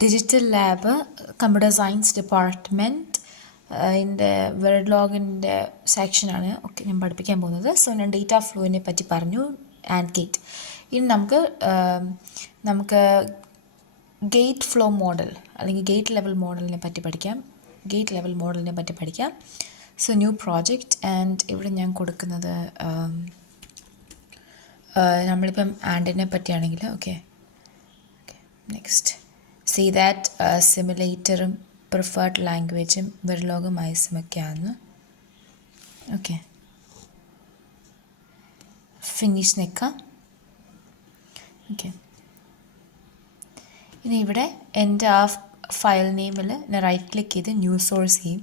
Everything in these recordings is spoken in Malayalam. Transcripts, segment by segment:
Digital lab computer science department ഇതിൻ്റെ വെർഡ്ലോഗിൻ്റെ സെക്ഷനാണ് ഓക്കെ ഞാൻ പഠിപ്പിക്കാൻ പോകുന്നത്. സോ ഞാൻ ഡേറ്റ ഫ്ലോവിനെ പറ്റി പറഞ്ഞു ആൻഡ് ഗേറ്റ്. ഇനി നമുക്ക് ഗേറ്റ് ഫ്ലോ മോഡൽ അല്ലെങ്കിൽ ഗേറ്റ് ലെവൽ മോഡലിനെ പറ്റി പഠിക്കാം. സോ ന്യൂ പ്രോജക്റ്റ് ആൻഡ് ഇവിടെ ഞാൻ കൊടുക്കുന്നത് നമ്മളിപ്പം ആൻഡിനെ പറ്റിയാണെങ്കിൽ ഓക്കെ നെക്സ്റ്റ് സീ ദാറ്റ് സിമുലേറ്ററും പ്രിഫേർഡ് ലാംഗ്വേജും വെർലോഗും ഐസുമൊക്കെയാണ്. ഓക്കെ ഫിനിഷ് നിൽക്കാം. ഓക്കെ ഇനി ഇവിടെ എൻ്റെ ആ ഫയൽ നെയിമിൽ ഞാൻ റൈറ്റ് ക്ലിക്ക് ചെയ്ത് ന്യൂ സോഴ്സ് ചെയ്യും.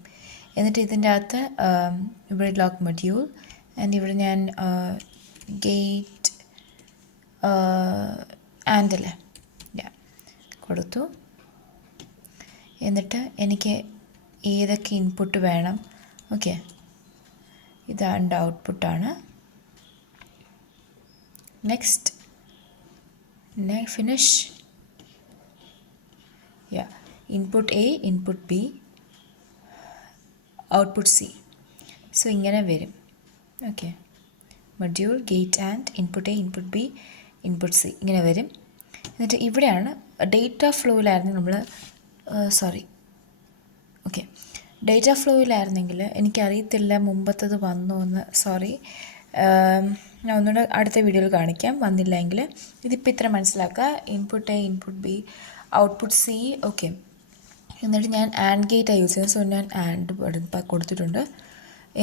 എന്നിട്ട് ഇതിൻ്റെ അകത്ത് വെർലോഗ് മൊഡ്യൂൾ ആൻഡ് ഇവിടെ ഞാൻ ഗേറ്റ് ആൻഡല്ലേ കൊടുത്തു. എന്നിട്ട് എനിക്ക് ഏതൊക്കെ ഇൻപുട്ട് വേണം ഓക്കെ ഇതാണ്ട് ഔട്ട്പുട്ടാണ്. Next finish input A input B output C. So ഇങ്ങനെ വരും. Okay module gate and input A input B input C ഇങ്ങനെ വരും. എന്നിട്ട് ഇവിടെയാണ് ഡേറ്റ ഫ്ലോയിലായിരുന്നു നമ്മൾ ഡേറ്റ ഫ്ലോയിലായിരുന്നെങ്കിൽ എനിക്കറിയത്തില്ല മുമ്പത്തത് വന്നോ എന്ന് ഞാൻ ഒന്നുകൂടെ അടുത്ത വീഡിയോയിൽ കാണിക്കാം. വന്നില്ലെങ്കിൽ ഇതിപ്പോൾ ഇത്ര മനസ്സിലാക്കുക. Input A input B output C. Okay എന്നിട്ട് ഞാൻ ആൻഡ് ഗേറ്റാണ് യൂസ് ചെയ്യുന്നത്. സോ ഞാൻ ആൻഡ് കൊടുത്തിട്ടുണ്ട്.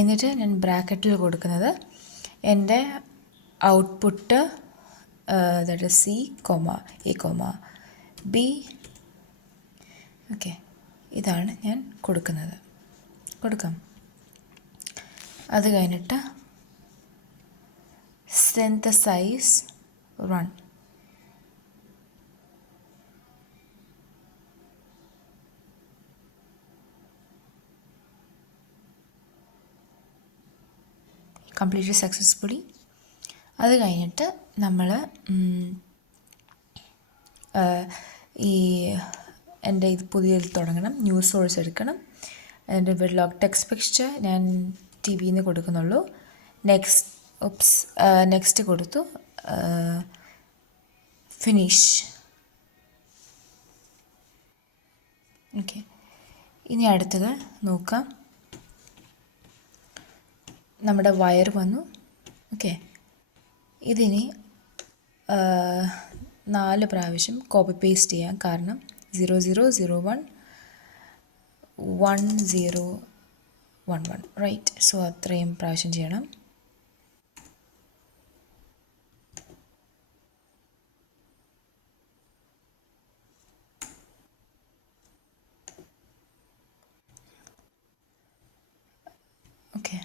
എന്നിട്ട് ഞാൻ ബ്രാക്കറ്റിൽ കൊടുക്കുന്നത് എൻ്റെ output that is C comma A comma B. Okay ഇതാണ് ഞാൻ കൊടുക്കാം. അത് കഴിഞ്ഞിട്ട് സിന്തസൈസ് റൺ. Complete successfully. അത് കഴിഞ്ഞിട്ട് നമ്മൾ എൻ്റെ ഇത് പുതിയത് തുടങ്ങണം. ന്യൂ സോഴ്സ് എടുക്കണം. എൻ്റെ വെർലോഗ് ടെക്സ്റ്റ് പിക്ചർ ഞാൻ ടി വിയിൽ നിന്ന് കൊടുക്കുന്നുള്ളൂ. നെക്സ്റ്റ് കൊടുത്തു. ഫിനിഷ്. ഓക്കെ ഇനി അടുത്തത് നോക്കാം. നമ്മുടെ വയർ വന്നു. ഓക്കെ ഇതിനി 4 പ്രാവശ്യം കോപ്പി പേസ്റ്റ് ചെയ്യാം. കാരണം 0001 1011 റൈറ്റ്. സോ അത്രയും പ്രാവശ്യം ചെയ്യണം. ഓക്കെ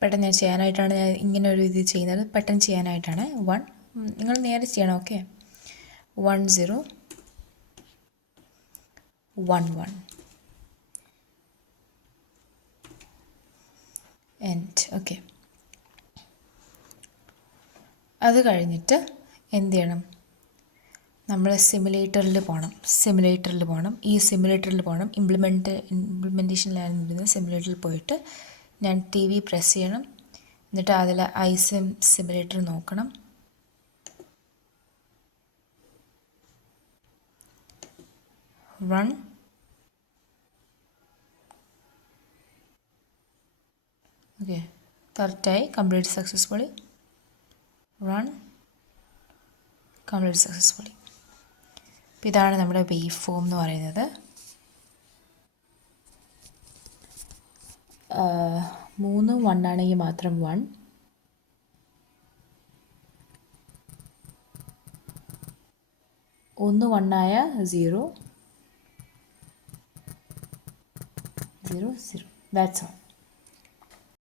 പെട്ടെന്ന് ഞാൻ ചെയ്യാനായിട്ടാണ് ഞാൻ ഇങ്ങനെ ഒരു ഇത് ചെയ്യുന്നത്. പെട്ടെന്ന് ചെയ്യാനായിട്ടാണ്. നിങ്ങൾ നേരെ ചെയ്യണം. Okay 1011 end. ഓക്കെ അത് കഴിഞ്ഞിട്ട് എന്ത് ചെയ്യണം? നമ്മൾ സിമുലേറ്ററിൽ പോകണം. ഈ സിമുലേറ്ററിൽ പോകണം. ഇംപ്ലിമെൻറ്റേഷനിലായിരുന്നു ഇരുന്നത്. സിമുലേറ്ററിൽ പോയിട്ട് ഞാൻ ടി വി പ്രസ് ചെയ്യണം. എന്നിട്ട് അതിൽ ഐസിം സിമുലേറ്റർ നോക്കണം. റൺ. ഓക്കെ കറക്റ്റായി. Complete successfully. Run. Complete successfully. അപ്പോൾ ഇതാണ് നമ്മുടെ വേവ് ഫോം എന്ന് പറയുന്നത്. 3 1 ആണെങ്കിൽ മാത്രം 1, 1 1 ആയ 0 0 0. That's all.